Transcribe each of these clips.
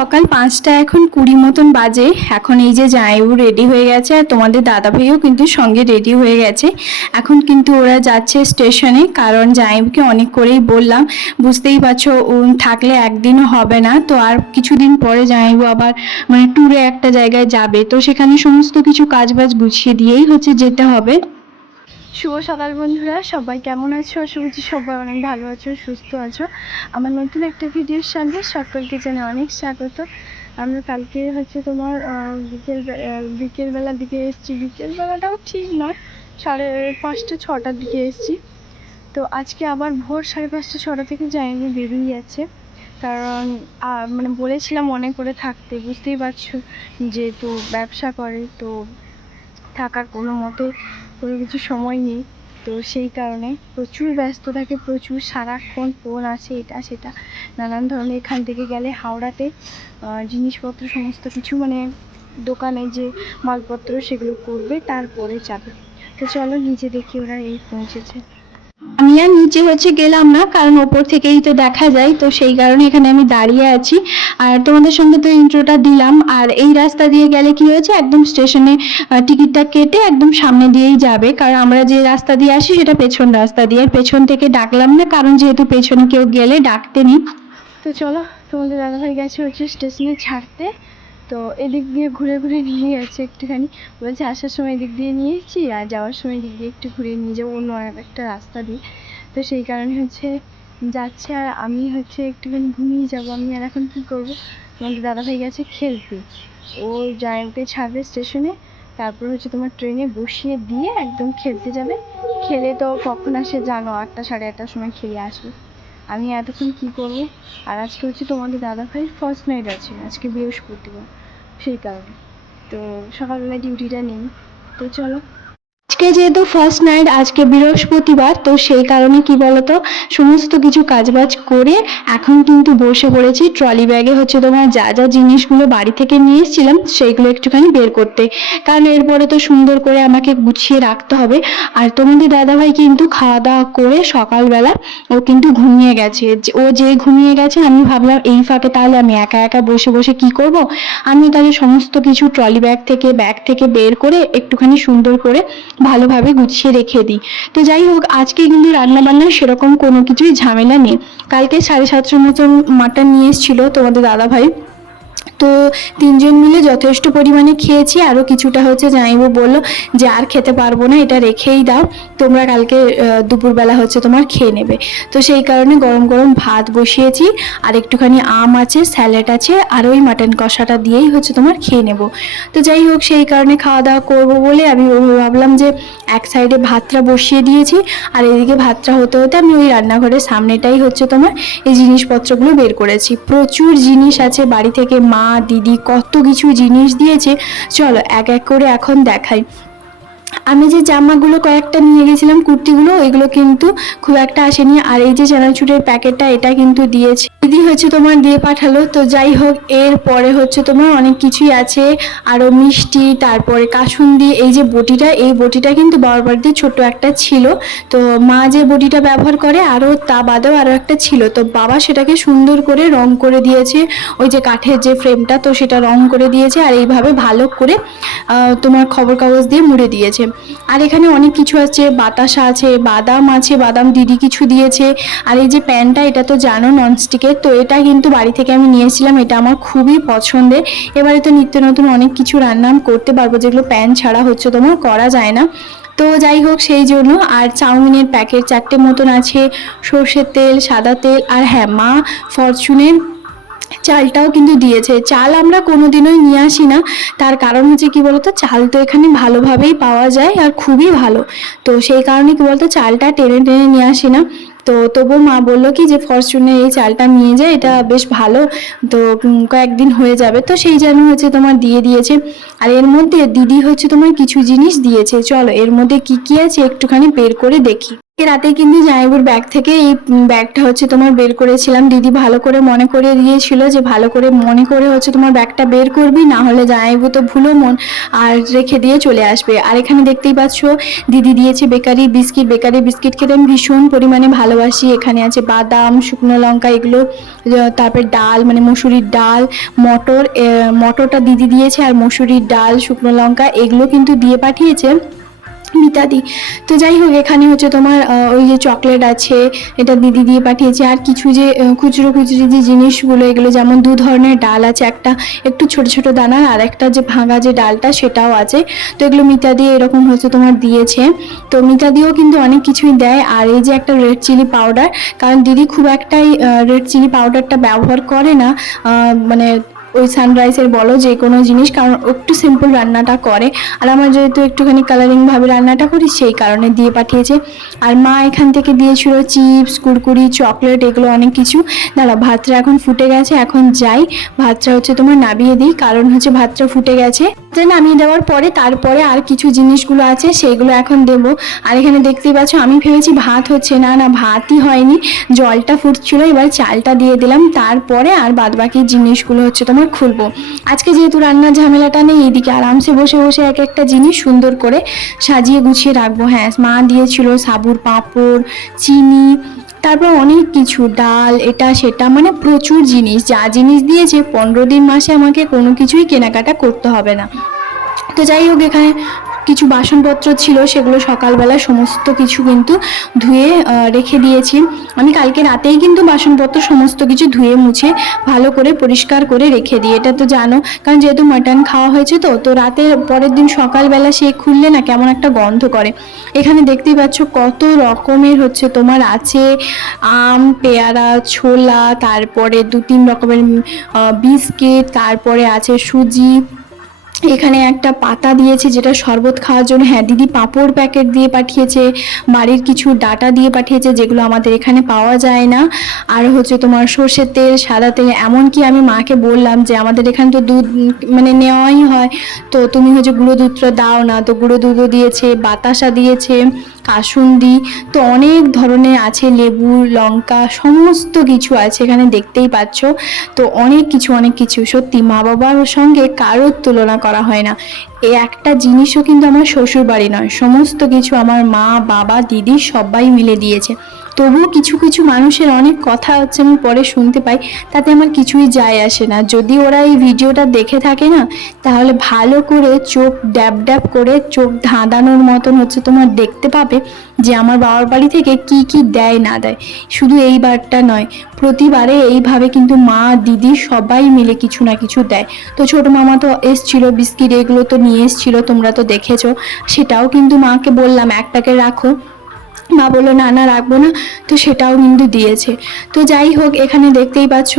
সকাল 5টা এখন 20 মতন বাজে। এখন এই যে জামাইবাবু রেডি হয়ে গেছে আর তোমাদের দাদা ভাইও কিন্তু সঙ্গে রেডি হয়ে গেছে। এখন কিন্তু ওরা যাচ্ছে স্টেশনে, কারণ জামাইবাবুকে অনেক করেই বললাম, বুঝতেই পারছো থাকলে একদিনও হবে না, তো আর কিছুদিন পরে জামাইবাবু আবার মানে ট্যুরে একটা জায়গায় যাবে, তো সেখানে সমস্ত কিছু কাজবাজ গুছিয়ে দিয়েই হচ্ছে যেতে হবে। শুভ সকাল বন্ধুরা, সবাই কেমন আছো? আশা করছি সবাই অনেক ভালো আছো, সুস্থ আছো। আমার নতুন একটা ভিডিওর সঙ্গে সকলকে জানাই অনেক স্বাগত। আমরা কালকে হচ্ছে তোমার বিকেলবেলার দিকে এসেছি, বিকেলবেলাটাও ঠিক নয়, 5:30-6টার দিকে এসেছি। তো আজকে আবার ভোর 5:30-6টা থেকে যাইনি, বেরিয়ে যাচ্ছে, কারণ মানে বলেছিলাম মনে করে থাকতে, বুঝতেই পারছো যেহেতু ব্যবসা করে, তো থাকার কোনো মতে কোনো কিছু সময় নেই। তো সেই কারণে প্রচুর ব্যস্ত থাকে, প্রচুর সারাক্ষণ ফোন আছে, এটা সেটা নানান ধরনের। এখান থেকে গেলে হাওড়াতে জিনিসপত্র সমস্ত কিছু মানে দোকানে যে মালপত্র সেগুলো করবে, তারপরে যাবে। তো চলো নিচে দেখি, ওরা এই পৌঁছেছে। আমি আর নিচে হচ্ছে গেলাম না, কারণ ওপর থেকেই তো দেখা যায়, তো সেই কারণে এখানে আমি দাঁড়িয়ে আছি। আর তোমাদের সঙ্গে তো ইন্ট্রোটা দিলাম। আর এই রাস্তা দিয়ে গেলে কি হয়েছে, একদম স্টেশনে টিকিটটা কেটে একদম সামনে দিয়েই যাবে, কারণ আমরা যে রাস্তা দিয়ে আসি সেটা পেছন রাস্তা দিয়ে। পেছন থেকে ডাকলাম না, কারণ যেহেতু পেছনে কেউ গেলে ডাকতে নেই। তো চলো, তোমাদের দাদাভাই গেছে হচ্ছে স্টেশনে ছাড়তে, তো এদিক দিয়ে ঘুরে ঘুরে নিয়ে গেছে একটুখানি। বলছে আসার সময় এদিক দিয়ে নিয়ে এসেছি, আর যাওয়ার সময় এদিক দিয়ে একটু ঘুরে নিয়ে যাবো অন্য একটা রাস্তা দিয়ে। তো সেই কারণে হচ্ছে যাচ্ছে, আর আমি হচ্ছে একটুখানি ঘুমিয়ে যাবো। আমি আর এখন কী করবো, তোমাদের দাদাভাই গেছে খেলতে। ও জামাইবাবুকে ছাড়বে স্টেশনে, তারপর হচ্ছে তোমার ট্রেনে বসিয়ে দিয়ে একদম খেলতে যাবে। খেলে তো কখন আসে জানো, 8টা-8:30টার সময় খেলে আসবে। আমি এতক্ষণ কী করবো। আর আজকে হচ্ছে তোমাদের দাদাভাইয়ের ফার্স্ট নাইট আছে, আজকে বৃহস্পতিবার, সেই কারণে তো সকালবেলা ডিউটিটা নেই। তো চলো, আজকে যেহেতু ফার্স্ট নাইট, আজকে বৃহস্পতিবার, তো সেই কারণে কি বলতো, সমস্ত কিছু কাজবাজ করে এখন কিন্তু বসে পড়েছি ট্রলি ব্যাগে হচ্ছে তোমার যা যা জিনিসগুলো বাড়ি থেকে নিয়ে এসেছিলাম সেইগুলো একটুখানি বের করতে, কারণ এরপরে তো সুন্দর করে আমাকে গুছিয়ে রাখতে হবে। আর তোমাদের দাদাভাই কিন্তু খাওয়া দাওয়া করে সকালবেলা ও কিন্তু ঘুমিয়ে গেছে। ও যে ঘুমিয়ে গেছে, আমি ভাবলাম এই ফাঁকে তাহলে আমি একা একা বসে বসে কি করব, আমি তাহলে সমস্ত কিছু ট্রলি ব্যাগ থেকে বের করে একটুখানি সুন্দর করে ভালোভাবে গুছিয়ে রেখে দিই। তো যাই হোক, আজকে কিন্তু রান্না বান্নার সেরকম কোনো কিছুই ঝামেলা নেই। কালকে 750 মতন মাটন নিয়ে এসেছিল তোমাদের দাদাভাই, তো 3জন মিলে যথেষ্ট পরিমাণে খেয়েছি। আরও কিছুটা হচ্ছে জামাইবাবু বললো যে আর খেতে পারবো না, এটা রেখেই দাও, তোমরা কালকে দুপুরবেলা হচ্ছে তোমার খেয়ে নেবে। তো সেই কারণে গরম গরম ভাত বসিয়েছি, আর একটুখানি আম আছে, স্যালাড আছে, আর ওই মাটন কষাটা দিয়েই হচ্ছে তোমার খেয়ে নেব। তো যাই হোক, সেই কারণে খাওয়া দাওয়া করবো বলে আমি ভাবলাম যে এক সাইডে ভাতটা বসিয়ে দিয়েছি, আর এদিকে ভাতটা হতে হতে আমি ওই রান্নাঘরের সামনেটাই হচ্ছে তোমার এই জিনিসপত্রগুলো বের করেছি। প্রচুর জিনিস আছে বাড়ি থেকে, মা দিদি কত কিছু জিনিস দিয়েছে। চলো এক এক করে এখন দেখাই। আমি যে জামাগুলো কয়েকটা নিয়ে গেছিলাম, কুর্তিগুলো, ওইগুলো কিন্তু খুব একটা আসেনি। আর এই যে চানাচুরের প্যাকেটটা, এটা কিন্তু দিয়েছে দিদি হচ্ছে তোমার দিয়ে পাঠালো। তো যাই হোক, এর পরে হচ্ছে তোমার অনেক কিছুই আছে, আরও মিষ্টি, তারপরে কাসুন্দি। এই যে বটিটা, এই বটিটা কিন্তু বাবার বাড়িতে ছোট একটা ছিল, তো মা যে বটিটা ব্যবহার করে, আরও তা বাদেও আরও একটা ছিল, তো বাবা সেটাকে সুন্দর করে রং করে দিয়েছে, ওই যে কাঠের যে ফ্রেমটা, তো সেটা রং করে দিয়েছে, আর এইভাবে ভালো করে তোমার খবর কাগজ দিয়ে মুড়ে দিয়েছে। আর এখানে অনেক কিছু আছে, বাতাসা আছে, বাদাম আছে, বাদাম দিদি কিছু দিয়েছে। আর এই যে প্যানটা, এটা তো জানো ননস্টিকের, তো এটা কিন্তু বাড়ি থেকে আমি নিয়েছিলাম, এটা আমার খুবই পছন্দের। এবারে তো নিত্য নতুন অনেক কিছু রান্না করতে পারবো, যেগুলো প্যান ছাড়া হচ্ছে তোমার করা যায় না। তো যাই হোক, সেই জন্য। আর চাউমিনের প্যাকেট 4টে মতন আছে, সর্ষের তেল, সাদা তেল, আর হ্যাঁ, মা ফরচুনের চালটাও কিন্তু দিয়েছে। চাল আমরা কোনোদিনই নিয়ে আসি না, তার কারণ হচ্ছে কি বলতো, চাল তো এখানে ভালোভাবেই পাওয়া যায় আর খুবই ভালো, তো সেই কারণে কি বলতো চালটা টেনে টেনে নিয়ে আসি না। তো তবুও মা বললো কি যে ফরচুনের এই চালটা নিয়ে যায়, এটা বেশ ভালো, তো কয়েকদিন হয়ে যাবে, তো সেই জন্য হচ্ছে তোমার দিয়ে দিয়েছে। আর এর মধ্যে দিদি হচ্ছে তোমার কিছু জিনিস দিয়েছে, চলো এর মধ্যে কি কি আছে একটুখানি বের করে দেখি। রাতে কিন্তু জামাইবুর ব্যাগ থেকে এই ব্যাগটা হচ্ছে তোমার বের করেছিলাম, দিদি ভালো করে মনে করে দিয়েছিল যে ভালো করে মনে করে হচ্ছে তোমার ব্যাগটা বের করবি, না হলে জামাইবু তো ভুলো মন আর রেখে দিয়ে চলে আসবে। আর এখানে দেখতেই পাচ্ছ দিদি দিয়েছে বেকারি বিস্কিট, বেকারি বিস্কিট খেতে আমি ভীষণ পরিমাণে ভালোবাসি। এখানে আছে বাদাম, শুকনো লঙ্কা, এগুলো তারপর ডাল মানে মসুরির ডাল, মটরটা দিদি দিয়েছে, আর মসুরির ডাল, শুকনো লঙ্কা এগুলো কিন্তু দিয়ে পাঠিয়েছে মিতাদি। তো যাই হোক এখানে হচ্ছে তোমার ওই যে চকলেট আছে, এটা দিদি দিয়ে পাঠিয়েছে। আর কিছু যে খুচরো খুচরো যে জিনিসগুলো, এগুলো যেমন 2 ধরনের ডাল আছে, একটা একটু ছোট ছোট দানার, আর একটা যে ভাঙা যে ডালটা সেটাও আছে। তো এগুলো মিতাদি এরকম হচ্ছে তোমার দিয়েছে। তো মিতাদিও কিন্তু অনেক কিছুই দেয়। আর এই যে একটা রেড চিলি পাউডার, কারণ দিদি খুব একটাই রেড চিলি পাউডারটা ব্যবহার করে না, মানে ওই সানরাইজের বলো যে কোনো জিনিস, কারণ একটু সিম্পল রান্নাটা করে, আর আমার যেহেতু একটুখানি কালারিং ভাবে রান্নাটা করি সেই কারণে দিয়ে পাঠিয়েছে। আর মা এখান থেকে দিয়েছিল চিপস, কুরকুরি, চকলেট, এগুলো অনেক কিছু। দাঁড়া, ভাতটা এখন ফুটে গেছে, এখন যাই ভাতটা হচ্ছে তোমার নামিয়ে দিই, কারণ হচ্ছে ভাতটা ফুটে গেছে। নামিয়ে দেওয়ার পরে তারপরে আর কিছু জিনিসগুলো আছে সেইগুলো এখন দেব। আর এখানে দেখতেই পাচ্ছ আমি ভেবেছি ভাত হচ্ছে, না না ভাতই হয়নি, জলটা ফুটছিল, এবার চালটা দিয়ে দিলাম, তারপরে আর বাদবাকি জিনিসগুলো হচ্ছে তোমার খুলবো। আজকে যেহেতু রান্নার ঝামেলাটা নেই, এদিকে আরামসে বসে বসে এক একটা জিনিস সুন্দর করে সাজিয়ে গুছিয়ে রাখবো। হ্যাঁ, মা দিয়েছিল সাবুর পাঁপড়, চিনি, তারপর অনেক কিছু, ডাল, এটা সেটা, মানে প্রচুর জিনিস, যা জিনিস দিয়েছে 15 দিন মাসে আমাকে কোনো কিছুই কেনাকাটা করতে হবে না। তো যাই হোক এখানে কিছু বাসনপত্র ছিল, সেগুলো সকালবেলা সমস্ত কিছু কিন্তু ধুয়ে রেখে দিয়েছি। আমি কালকে রাতেই কিন্তু বাসনপত্র সমস্ত কিছু ধুয়ে মুছে ভালো করে পরিষ্কার করে রেখে দিই, এটা তো জানো, কারণ যেহেতু মাটন খাওয়া হয়েছে তো রাতের পরের দিন সকালবেলা সে খুললে না কেমন একটা গন্ধ করে। এখানে দেখতেই পাচ্ছ কত রকমের হচ্ছে তোমার আছে, আম, পেয়ারা, ছোলা, তারপরে 2-3 রকমের বিস্কিট, তারপরে আছে সুজি, এখানে একটা পাতা দিয়েছে যেটা শরবত খাওয়ার জন্য। হ্যাঁ, দিদি পাঁপড় প্যাকেট দিয়ে পাঠিয়েছে, বাড়ির কিছু ডাটা দিয়ে পাঠিয়েছে যেগুলো আমাদের এখানে পাওয়া যায় না, আর হচ্ছে তোমার সর্ষের তেল, সাদা তেল। এমনকি আমি মাকে বললাম যে আমাদের এখানে তো দুধ মানে নেওয়াই হয়, তো তুমি হচ্ছে গুঁড়ো দুধটা দাও না, তো গুঁড়ো দুধও দিয়েছে, বাতাসা দিয়েছে, কাসুন্দি, তো অনেক ধরনের আছে, লেবু, লঙ্কা, সমস্ত কিছু আছে এখানে দেখতেই পাচ্ছ। তো অনেক কিছু অনেক কিছু, সত্যি মা বাবার সঙ্গে কারোর তুলনা করা হয় না। এই একটা জিনিসও কিন্তু আমার শ্বশুর বাড়ি নয়, সমস্ত কিছু আমার মা, বাবা, দিদি সবাই মিলে দিয়েছে। তবুও কিছু কিছু মানুষের অনেক কথা হচ্ছে আমি পরে শুনতে পাই, তাতে আমার কিছুই যায় আসে না। যদি ওরা এই ভিডিওটা দেখে থাকে না, তাহলে ভালো করে চোখ ড্যাব ড্যাব করে চোখ ধাঁধানোর মতন হচ্ছে তোমার দেখতে পাবে যে আমার বাবার বাড়ি থেকে কি কি দেয় না দেয়। শুধু এইবারটা নয়, প্রতিবারে এইভাবে কিন্তু মা, দিদি সবাই মিলে কিছু না কিছু দেয়। তো ছোট মামা তো এসছিল, বিস্কিট এগুলো তো নিয়ে এসছিল, তোমরা তো দেখেছো, সেটাও কিন্তু মাকে বললাম 1 প্যাকেট রাখো, মা বললো না না রাখবো না, তো সেটাও কিন্তু দিয়েছে। তো যাই হোক এখানে দেখতেই পাচ্ছ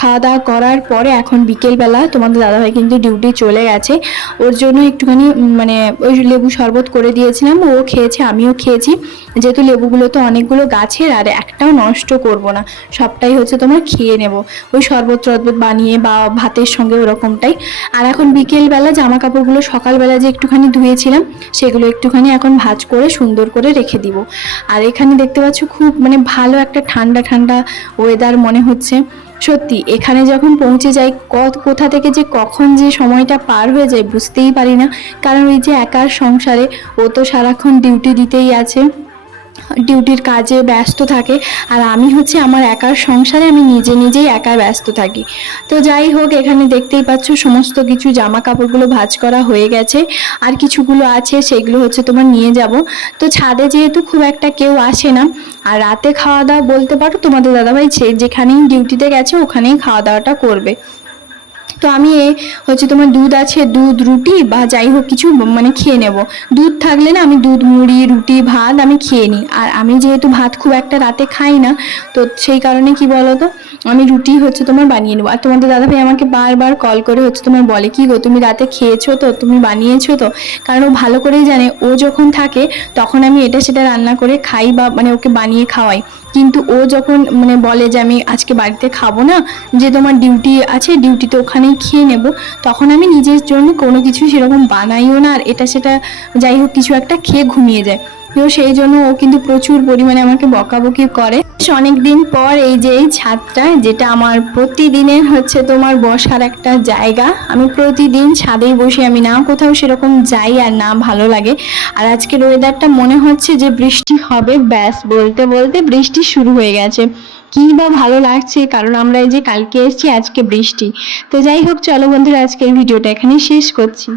খাওয়া দাওয়া করার পরে এখন বিকেলবেলা তোমাদের দাদাভাই কিন্তু ডিউটি চলে গেছে, ওর জন্য একটুখানি মানে ওই লেবু শরবত করে দিয়েছিলাম, ও খেয়েছে, আমিও খেয়েছি। যেহেতু লেবুগুলো তো অনেকগুলো গাছের, আর একটাও নষ্ট করব না, সবটাই হচ্ছে তোমার খেয়ে নেব, ওই শরবত টরবত বানিয়ে বা ভাতের সঙ্গে ওরকমটাই। আর এখন বিকেলবেলা জামা কাপড়গুলো সকালবেলা যে একটুখানি ধুয়েছিলাম সেগুলো একটুখানি এখন ভাঁজ করে সুন্দর করে রেখে দিব। আর এখানে দেখতে পাচ্ছ খুব মানে ভালো একটা ঠান্ডা ঠান্ডা ওয়েদার মনে হচ্ছে। সত্যি এখানে যখন পৌঁছে যাই কোথা থেকে যে কখন যে সময়টা পার হয়ে যায় বুঝতেই পারি না, কারণ ওই যে একার সংসারে ও তো সারাক্ষণ ডিউটি দিতেই আছে, ডিউটির কাজে ব্যস্ত থাকে, আর আমি হচ্ছে আমার একার সংসারে আমি নিজে নিজেই একা ব্যস্ত থাকি। তো যাই হোক এখানে দেখতেই পাচ্ছ সমস্ত কিছু জামা কাপড়গুলো ভাঁজ করা হয়ে গেছে, আর কিছুগুলো আছে সেগুলো হচ্ছে তোমার নিয়ে যাব। তো ছাদে যেহেতু খুব একটা কেউ আসে না, আর রাতে খাওয়া দাওয়া বলতে পারো তোমাদের দাদাভাই যেখানেই ডিউটিতে গেছে ওখানেই খাওয়া দাওয়াটা করবে। তো আমি হচ্ছে তোমার দুধ আছে, দুধ, রুটি বা যাই হোক কিছু মানে খেয়ে নেব। দুধ থাকলে না আমি দুধ, মুড়ি, রুটি, ভাত আমি খেয়ে নিই। আর আমি যেহেতু ভাত খুব একটা রাতে খাই না, তো সেই কারণে কি বলো তো, আমি রুটি হচ্ছে তোমার বানিয়ে নেবো। আর তোমাদের দাদাভাই আমাকে বারবার কল করে হচ্ছে তোমার বলে কি গো তুমি রাতে খেয়েছো তো, তুমি বানিয়েছো তো, কারণ ও ভালো করেই জানে ও যখন থাকে তখন আমি এটা সেটা রান্না করে খাই বা মানে ওকে বানিয়ে খাওয়াই। কিন্তু ও যখন মানে বলে যে আমি আজকে বাড়িতে খাবো না, যে তোমার ডিউটি আছে, ডিউটিতে ওখানেই খেয়ে নেব, তখন আমি নিজের জন্য কোনো কিছু সেরকম বানাইও না, আর এটা সেটা যাই হোক কিছু একটা খেয়ে ঘুমিয়ে যায়। তো সেই জন্য ও কিন্তু প্রচুর পরিমাণে আমাকে বকাবকি করে। অনেক দিন পর এই যে এই ছাদটা, যেটা আমার প্রতিদিনের হচ্ছে তোমার বসার একটা জায়গা, আমি প্রতিদিন ছাদেই বসে, আমি না কোথাও সেরকম যাই আর না ভালো লাগে। আর আজকের ওয়েদারটা মনে হচ্ছে যে বৃষ্টি হবে, ব্যাস বলতে বলতে বৃষ্টি শুরু হয়ে গেছে। কি বা ভালো লাগছে, কারণ আমরা এই যে কালকে এসেছি, আজকে বৃষ্টি। তো যাই হোক, চলো বন্ধুরা, আজকের ভিডিওটা এখানেই শেষ করছি।